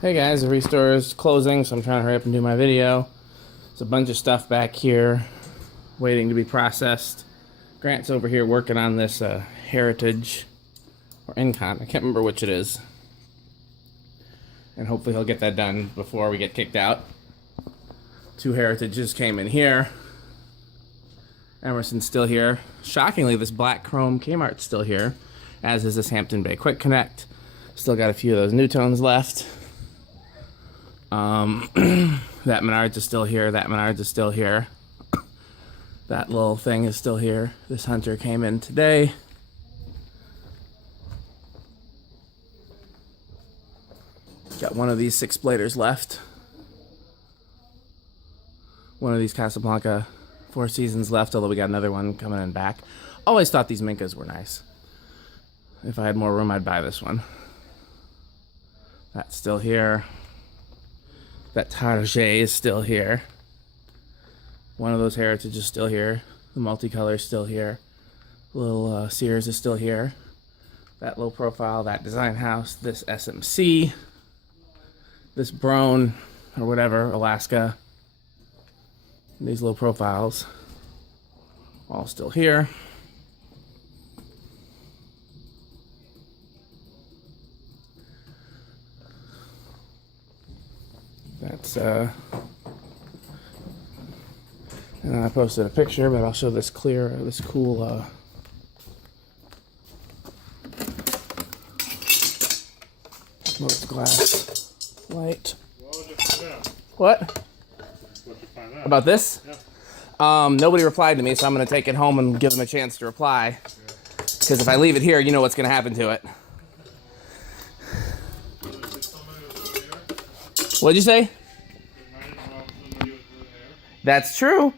Hey guys, the restore is closing, so I'm trying to hurry up and do my video. There's a bunch of stuff back here waiting to be processed. Grant's over here working on this Heritage or Incon, I can't remember which it is. And hopefully he'll get that done before we get kicked out. 2 Heritages came in here. Emerson's still here. Shockingly, this black chrome Kmart's still here, as is this Hampton Bay Quick Connect. Still got a few of those Newtones left. That Menards is still here. That Menards is still here. That little thing is still here. This Hunter came in today. Got one of these 6 bladers left. One of these Casablanca 4 Seasons left, although we got another one coming in back. Always thought these Minkas were nice. If I had more room, I'd buy this one. That's still here. That Target is still here. One of those Heritage is still here. The multicolor is still here. Little Sears is still here. That low profile, that design house, this SMC, this Brone, or whatever, Alaska. These low profiles, all still here. That's and I posted a picture, but I'll show this this cool smoked glass light. What? What'd you find out? About this? Yeah. Nobody replied to me, so I'm gonna take it home and give them a chance to reply. Because if I leave it here, you know what's gonna happen to it. What'd you say? That's true.